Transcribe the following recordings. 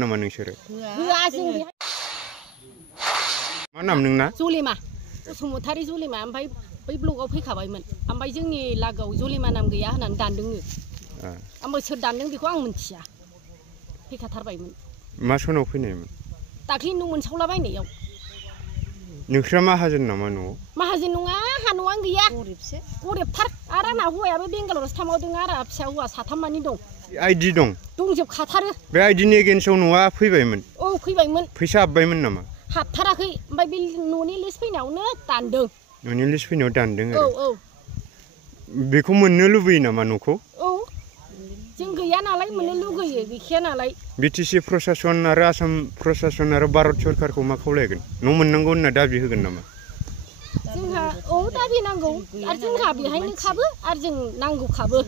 नामा नोंसोरो? होआ जों बेहाय मा नाम नोंना? जलिमा बसुमतारी जलिमा ओमफ्राय बै ब्लकआव फैखाबायमोन ओमफ्राय जोंनि लागोआव जलिमा नाम गैया होननानै दानदोंनो ओमफ्राय सोर दानदों बेखौ आं मिथिया फैखाथारबायमोन। मा सनाव फैनायमोन? दाख्लि न' मोनसावलाबायनायाव। नोंस्रा माहाजोन नामा न'आव? माहाजोन नङा आंहा न'आनो गैया गरिबथार आरो आंना हौवायाबो बेंगालरावसो थांबावदों आरो फिसा हौवा साथाम मानि दं। आइडि दं? दंजोबखाथारो। बे आइडिनि एगेन्स्टआव न'आ फैबायमोन? औ फैबायमोन। फैसा हाबबायमोन नामा? हाबथाराखै ओमफ्राय बे न'नि लिस्ट फैनायावनो दानदों। न'नि लिस्ट फैनायाव दानदों औ आरो? औ। बेखौ मोननो लुबैयो नामा न'खौ? औ जों गैया नालाय मोननो लुगैयो गैखाया नालाय। बिटिसि प्रसासन आरो आसाम प्रसासन आरो भारत सरकारखौ मा खावलायगोन? न' मोननांगौ होनना दाबि होगोन नामा? जोंहा औ दाबि नांगौ आरो जोंहा बेहायनो खाबो आरो जों नांगौखाबो।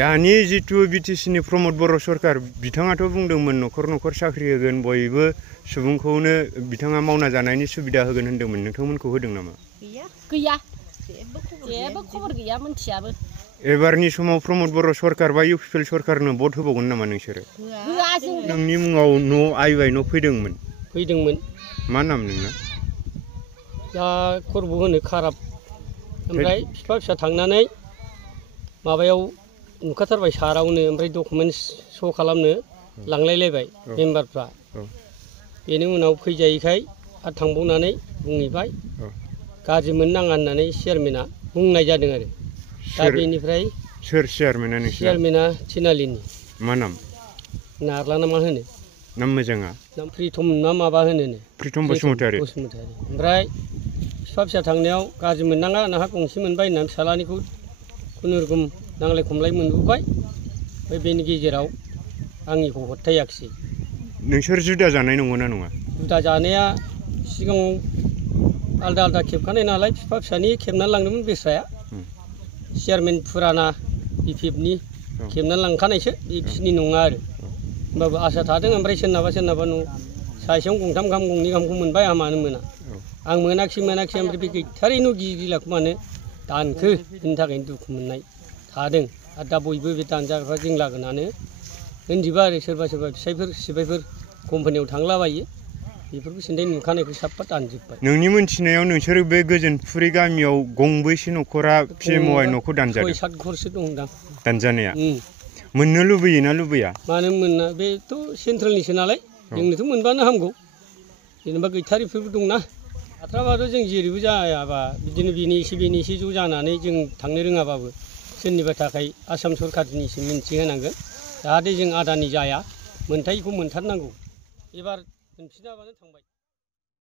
दानि जिथु बिटिसिनि प्रमद बर' सरकार बिथाङाथ' बुंदोंमोन न'खर न'खर साख्रि होगोन बयबो सुबुंखौनो बिथाङा मावना जानायनि सुबिदा होगोन होन्दोंमोन नोंथांमोनखौ होदों नामा? गैया जेबो खबर गैया मोनथियाबो। एबारनि समाव प्रमद बर' सरकार बा इउ पि पि एल सरकारनो भट होबावगोन नामा नोंसोरो? होआ जों। नोंनि मुङाव न' आइबाय न' फैदोंमोन? फैदोंमोन। मा नाम नोंना? दा खरब होनो खाराब ओमफ्राय बिफा फिसा थांनानै माबायाव नुखाथारबाय सारावनो ओमफ्राय डकुमेन्टस श' खालामनो लांलायलायबाय मेम्बारफ्रा बेनि उनाव फैजायैखाय आरो थांबावनानै बुंहैबाय गाज्रि मोननो नाङा होननानै चेयारमेना बुंनाय जादों आरो दा बेनिफ्राय सोर चेयारमेना नोंसोर? चेयारमेना थिनालिनि। मा नाम? नारला ना मा होनो? नाम मोजाङा? नाम प्रितम ना माबा होनो? प्रितम बसुमतारी। ओमफ्राय बिफा फिसा थांनायाव गाज्रि मोननाङा नोंहा गंसे मोनबाय होननानै फिसालानिखौ खुनुरुखुम नांलाय खमलाय मोनबोबाय ओमफ्राय बेनि गेजेराव आंनिखौ हरथायाखिसै। नोंसोर जुदा जानाय नंगौना नङा? जुदा जानाया सिगाङाव आलदा आलदा खेबखानाय नालाय बिफा फिसानि खेबनानै लांदोंमोन बेस्राया चेयारमेन फुराना बि पि एफ नि खेबनानै लांखानायसो बेखिनि नङा आरो होमबाबो आसा थादों ओमफ्राय सोरनाबा सोरनाबा न' सासेयावनो गंथाम गाहाम गंनै गाहामखौ मोनबाय आं मानो मोना आं मोनाखिसै ओमफ्राय बे गैथारै न' गिदिरखौ मानो दानखो बिनि थाखायनो दुखु मोननाय थादों आरो दा बयबो बे दानजाग्राफ्रा जों लागोनानो होनजोबो आरो सोरबा सोरबा फिसाइफोर सिबायफोर कम्पानियाव थांलाबायो बेफोरखौ सिन्थाय नुखानायखौ साफा दानजोब्बाय। नोंनि मोनथिनायाव नोंसोर बे गोजोनफुरि गामियाव गंबैसे न'खरा पि एम अ वाइ न'खौ दानजादों? 6-7 घरसो दंदां दानजानाया। मोननो लुबैयो ना लुबैया? मानो मोना बेथ' सेन्ट्रेलनिसो नालाय जोंनोथ' मोनबानो हामगौ जेनेबा गैथारिफोरबो दंना हाथाराबाथ' जों जेरैबो जायाबा बिदिनो बेनि एसे ज' जानानै जों थांनो रोङाबाबो सोरनिबा थाखाय आसाम सरकारनिसिम मिन्थिहोनांगोन जाहाथे जों आदानि जाया मोनथायखौ मोनथारनांगौ एबार मोनफिनाबानो थांबाय।